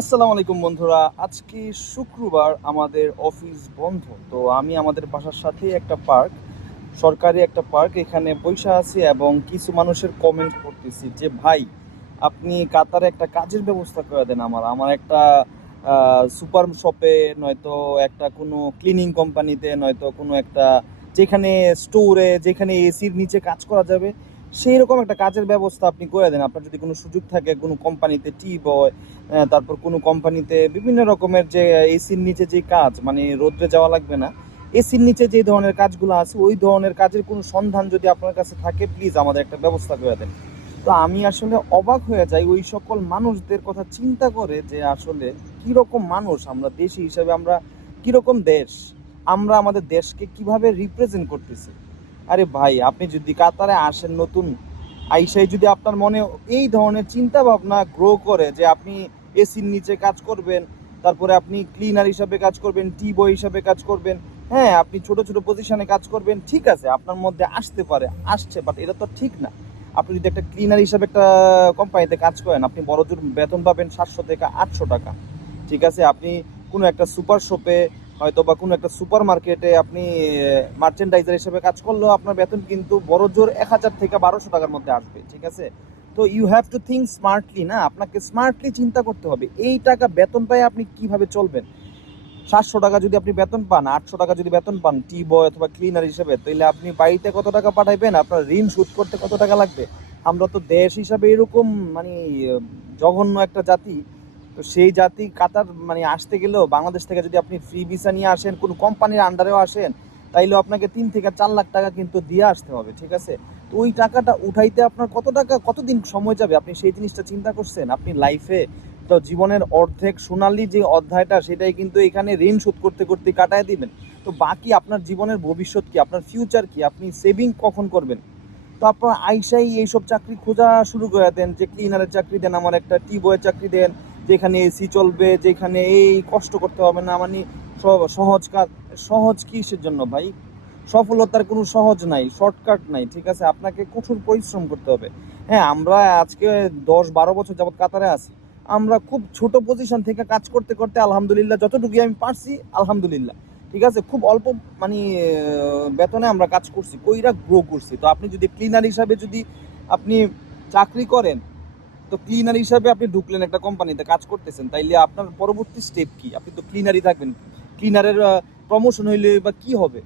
আসসালামু আলাইকুম বন্ধুরা, আজকে শুক্রবার আমাদের অফিস বন্ধ। তো আমি আমাদের বাসার সাথে একটা পার্ক, সরকারি একটা পার্ক এখানে বৈশা আছি এবং কিছু মানুষের কমেন্ট করতেছি যে, ভাই, আপনি কাতারে একটা কাজের ব্যবস্থা করে দেন আমার। আমার একটা সুপার শপে নয়তো একটা কোনো ক্লিনিং কোম্পানিতে নয়তো কোনো একটা যেখানে স্টোরে যেখানে এসির নিচে কাজ করা যাবে সেই রকম একটা কাজের ব্যবস্থা আপনি করে দেন। আপনার যদি কোনো সুযোগ থাকে কোনো কোম্পানিতে টি বয় তারপর কোনো কোম্পানিতে বিভিন্ন রকমের যে এসির নিচে যে কাজ মানে রোদ্রে যাওয়া লাগবে না এসির নিচে যে ধরনের কাজগুলো আছে, ওই ধরনের কাজের কোনো সন্ধান যদি আপনার কাছে থাকে প্লিজ আমাদের একটা ব্যবস্থা করে দেন। তো আমি আসলে অবাক হয়ে যাই ওই সকল মানুষদের কথা চিন্তা করে যে আসলে কীরকম মানুষ আমরা, দেশি হিসাবে আমরা কীরকম দেশ? আমরা আমাদের দেশকে কীভাবে রিপ্রেজেন্ট করতেছি? আরে ভাই, আপনি যদি কাতারে আসেন নতুন, আইসাই যদি আপনার মনে এই ধরনের চিন্তা ভাবনা গ্রো করে যে আপনি এসির নিচে কাজ করবেন, তারপরে আপনি ক্লিনার হিসাবে কাজ করবেন টি বয় হিসাবে কাজ করবেন হ্যাঁ আপনি ছোট ছোট পজিশনে কাজ করবেন, ঠিক আছে, আপনার মধ্যে আসতে পারে, আসছে বাট এটা তো ঠিক না। আপনি যদি একটা ক্লিনার হিসাবে একটা কোম্পানিতে কাজ করেন, আপনি বড় জোর বেতন পাবেন সাতশো থেকে আটশো টাকা। ঠিক আছে, আপনি কোনো একটা সুপার শপে হয়তো বা কোনো একটা সুপার মার্কেটে আপনি মার্চেন্ডাইজার হিসেবে কাজ করলেও আপনার বেতন কিন্তু বড় জোর এক হাজার থেকে বারোশো টাকার মধ্যে আসবে, ঠিক আছে? তো you have to think smartly না? আপনাকে স্মার্টলি চিন্তা করতে হবে, এই টাকা বেতন পাই আপনি কীভাবে চলবেন? সাতশো টাকা যদি আপনি বেতন পান, আটশো টাকা যদি বেতন পান টি বয় অথবা ক্লিনার হিসেবে তাহলে আপনি বাড়িতে কত টাকা পাঠাইবেন? আপনার ঋণ শোধ করতে কত টাকা লাগবে? আমরা তো দেশ হিসাবে এরকম মানে জঘন্য একটা জাতি। তো সেই জাতি কাতার মানে আসতে গেলেও বাংলাদেশ থেকে যদি আপনি ফ্রি ভিসা নিয়ে আসেন, কোনো কোম্পানির আন্ডারেও আসেন তাইলেও আপনাকে তিন থেকে চার লাখ টাকা কিন্তু দিয়ে আসতে হবে, ঠিক আছে? তো ওই টাকাটা উঠাইতে আপনার কত টাকা, কতদিন সময় যাবে? আপনি সেই জিনিসটা চিন্তা করছেন? আপনি লাইফে তো জীবনের অর্ধেক সোনালি যে অধ্যায়টা, সেটাই কিন্তু এখানে ঋণ শোধ করতে করতে কাটায় দিবেন। তো বাকি আপনার জীবনের ভবিষ্যৎ কি? আপনার ফিউচার কি? আপনি সেভিং কখন করবেন? তো আপনার আইসাই এইসব চাকরি খোঁজা শুরু করে দেন, যে ক্লিনারের চাকরি দেন, আমার একটা টি বয়ের চাকরি দেন যেখানে এসি চলবে, যেখানে এই কষ্ট করতে হবে না মানে সহজ কাজ, সহজ কিসের জন্য ভাই? সফলতার কোনো সহজ নাই শর্টকাট নাই, ঠিক আছে? আপনাকে কঠোর পরিশ্রম করতে হবে। হ্যাঁ আমরা আজকে দশ বারো বছর যাবৎ কাতারে আছি। আমরা খুব ছোট পজিশন থেকে কাজ করতে করতে আলহামদুলিল্লাহ যতটুকু আমি পারছি, আলহামদুলিল্লাহ, ঠিক আছে? খুব অল্প মানে বেতনে আমরা কাজ করছি, কইরা গ্রো করছি। তো আপনি যদি ক্লিনার হিসাবে যদি আপনি চাকরি করেন তো ক্লিনার হিসাবে আপনি ঢুকলেন একটা কোম্পানিতে কাজ করতেছেন, তাইলে আপনার পরবর্তী স্টেপ কি? আপনি তো ক্লিনারই থাকবেন। ক্লিনারের প্রমোশন হইলে বা কি হবে?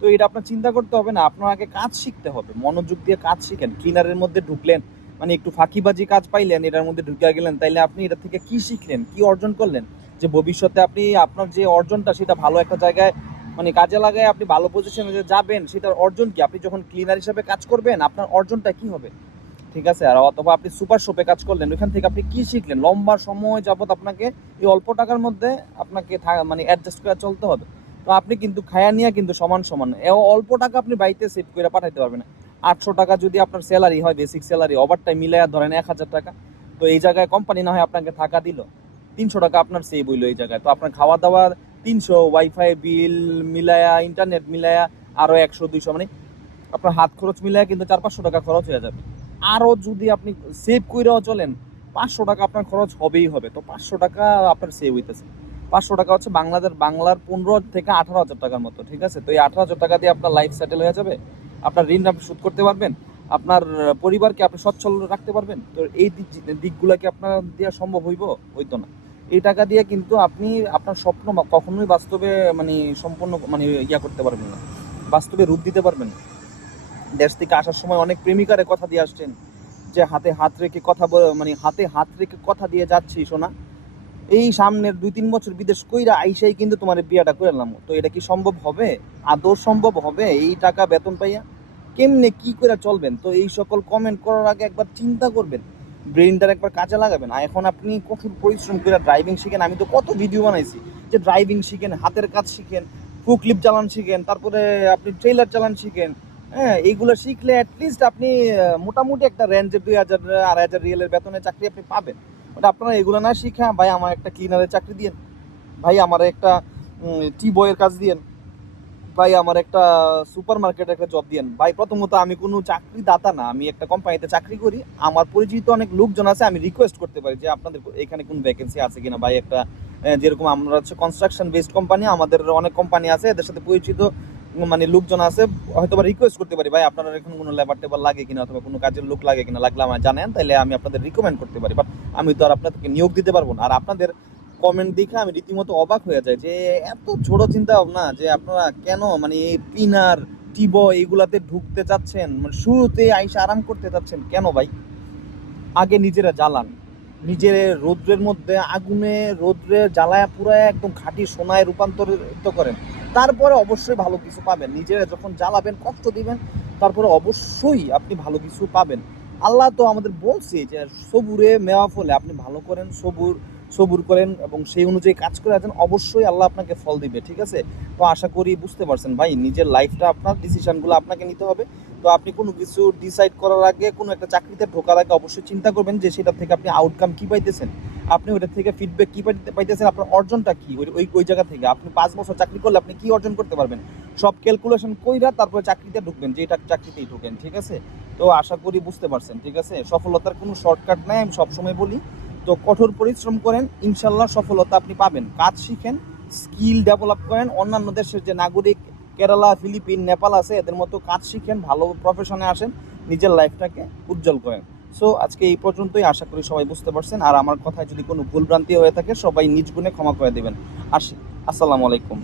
তো এটা আপনার চিন্তা করতে হবে না, আপনার আগে কাজ শিখতে হবে। মনোযোগ দিয়ে কাজ শিখেন। ক্লিনারের মধ্যে ঢুকলেন মানে একটু ফাঁকিবাজি কাজ পাইলেন, এটার মধ্যে ঢুকে গেলেন, তাইলে আপনি এটা থেকে কি শিখলেন? কি অর্জন করলেন? যে ভবিষ্যতে আপনি আপনার যে অর্জনটা, সেটা ভালো একটা জায়গায় মানে কাজে লাগায় আপনি ভালো পজিশনে যাবেন, সেটার অর্জন কি? আপনি যখন ক্লিনার হিসাবে কাজ করবেন, আপনার অর্জনটা কি হবে? ঠিক আছে? আর অথবা আপনি সুপার শপে কাজ করলেন, ওইখান থেকে আপনি কি শিখলেন? লম্বা সময় যাবত আপনাকে এই অল্প টাকার মধ্যে আপনাকে মানে অ্যাডজাস্ট করে চলতে হবে। তো আপনি কিন্তু খায়া নিয়ে কিন্তু সমান সমান। এ অল্প টাকা আপনি বাড়িতে সেভ করে পাঠাইতে পারবেন আটশো টাকা যদি আপনার স্যালারি হয় বেসিক স্যালারি ওভার টাইম মিলাইয়া ধরেন এক হাজার টাকা, তো এই জায়গায় কোম্পানি না হয় আপনাকে থাকা দিল। তিনশো টাকা আপনার সেভ হইল এই জায়গায়। তো আপনার খাওয়া দাওয়া তিনশো ওয়াইফাই বিল মিলায়া ইন্টারনেট মিলায়া আরও একশো, দুইশো মানে আপনার হাত খরচ মিলায়া কিন্তু চার পাঁচশো টাকা খরচ হয়ে যাবে। আরও যদি আপনি সেভ কইরাও চলেন, পাঁচশো টাকা আপনার খরচ হবেই হবে। তো পাঁচশো টাকা আপনার সেভ হইতেছে। পাঁচশো টাকা হচ্ছে বাংলাদেশ, বাংলার পনেরো থেকে আঠারো হাজার টাকার মতো, ঠিক আছে? তো এই আঠারো হাজার টাকা দিয়ে আপনার লাইফ সেটেল হয়ে যাবে? আপনার ঋণ আপনি শোধ করতে পারবেন? আপনার পরিবারকে আপনি সচ্ছল রাখতে পারবেন? তো এই দিক- দিকগুলা কি আপনার দেওয়া সম্ভব হইব? হইতো না। এই টাকা দিয়ে কিন্তু আপনি আপনার স্বপ্ন কখনোই বাস্তবে মানে সম্পূর্ণ মানে ইয়া করতে পারবেন না। বাস্তবে রূপ দিতে পারবেন না। দেশ থেকে আসার সময় অনেক প্রেমিকারে কথা দিয়ে আসছেন যে হাতে হাত রেখে কথা মানে হাতে হাত রেখে কথা দিয়ে যাচ্ছি, সোনা। এই সামনের দুই তিন বছর বিদেশ কইরা আইসাই কিন্তু তোমার বিয়াটা করে নিলাম তো এটা কি সম্ভব হবে? আদৌ সম্ভব হবে এই টাকা বেতন পাইয়া? কেমনে কি করে চলবেন? তো এই সকল কমেন্ট করার আগে একবার চিন্তা করবেন। ব্রেনটার একবার কাজে লাগাবেন। আর এখন আপনি কঠোর পরিশ্রম করে ড্রাইভিং শিখেন। আমি তো কত ভিডিও বানাইছি যে ড্রাইভিং শিখেন, হাতের কাজ শিখেন ফুকলিপ চালান শিখেন, তারপরে আপনি ট্রেলার চালান শিখেন হ্যাঁ এইগুলো শিখলে অ্যাটলিস্ট আপনি মোটামুটি একটা রেঞ্জের দুই হাজার, আড়াই হাজার রিয়েলের বেতনের চাকরি আপনি পাবেন। বাট আপনারা এগুলো না শিখা, ভাই, আমার একটা ক্লিনারের চাকরি দিয়েন। ভাই, আমার একটা টি বয়ের কাজ দিয়েন। ভাই, আমার একটা সুপার মার্কেটে একটা জব দিয়েন। ভাই, প্রথমত আমি কোনো চাকরি দাতা না, আমি একটা কোম্পানিতে চাকরি করি। আমার পরিচিত অনেক লোকজন আছে, আমি রিকোয়েস্ট করতে পারি যে আপনাদের এখানে কোন ভ্যাকেন্সি আছে কিনা। ভাই, একটা যেরকম আমরা হচ্ছে কনস্ট্রাকশন বেসড কোম্পানি আমাদের অনেক কোম্পানি আছে, এদের সাথে পরিচিত মানে লোকজন আছে হয়তো বা রিকোয়েস্ট করতে পারি। ভাই, আপনারা এখন কোনো লেবার টেবার লাগে কিনা অথবা কোনো কাজের লোক লাগে কিনা লাগলে আমার জানেন তাহলে আমি আপনাদের রিকমেন্ড করতে পারি। বাট আমি তো আর আপনাদেরকে নিয়োগ দিতে পারব না। আর আপনাদের কমেন্ট দেখে আমি রীতিমতো অবাক হয়ে যাই যে, এত ছোট চিন্তা ভাবনা যে আপনারা কেন মানে এই পিনার টিব এগুলাতে ঢুকতে চাচ্ছেন? মানে শুরুতে আইসা আরাম করতে চাচ্ছেন কেন ভাই? আগে নিজেরা জ্বালান। নিজের রৌদ্রের মধ্যে আগুনে রৌদ্রে জ্বালায়া পুরায় একদম খাঁটি সোনায় রূপান্তরিত করেন। তারপরে অবশ্যই ভালো কিছু পাবেন। নিজেরা যখন জ্বালাবেন, কষ্ট দিবেন, তারপরে অবশ্যই আপনি ভালো কিছু পাবেন। আল্লাহ তো আমাদের বলছে যে, সবুরে মেওয়া ফলে আপনি ভালো করেন, সবুর সবুর করেন এবং সেই অনুযায়ী কাজ করে আছেন, অবশ্যই আল্লাহ আপনাকে ফল দিবে, ঠিক আছে? তো আশা করি বুঝতে পারছেন ভাই, নিজের লাইফটা আপনার ডিসিশনগুলো আপনাকে নিতে হবে। তো আপনি কোনো কিছু ডিসাইড করার আগে, কোনো একটা চাকরিতে ঢোকার আগে অবশ্যই চিন্তা করবেন যে সেটা থেকে আপনি আউটকাম কী পাইতেছেন। আপনি ওইটা থেকে ফিডব্যাক কি পাইতে- পাইতেছেন? আপনার অর্জনটা কী? ওই ওই ওই জায়গা থেকে। আপনি পাঁচ বছর চাকরি করলে আপনি কী অর্জন করতে পারবেন? সব ক্যালকুলেশন কইরা তারপরে চাকরিতে ঢুকবেন, যে এটা চাকরিতেই ঢুকেন, ঠিক আছে? তো আশা করি বুঝতে পারছেন, ঠিক আছে? সফলতার কোনো শর্টকাট নাই, আমি সবসময় বলি। তো কঠোর পরিশ্রম করেন ইনশাল্লাহ সফলতা আপনি পাবেন। কাজ শিখেন স্কিল ডেভেলপ করেন, অন্যান্য দেশের যে নাগরিক কেরালা, ফিলিপিন, নেপাল আছে, এদের মতো কাজ শিখেন, ভালো প্রফেশনে আসেন, নিজের লাইফটাকে উজ্জ্বল করেন। সো আজকে এই পর্যন্তই, আশা করি সবাই বুঝতে পারছেন। আর আমার কথায় যদি কোনো ভুলভ্রান্তি হয়ে থাকে, সবাই নিজ গুণে ক্ষমা করে দেবেন। আসি, আসসালামু আলাইকুম।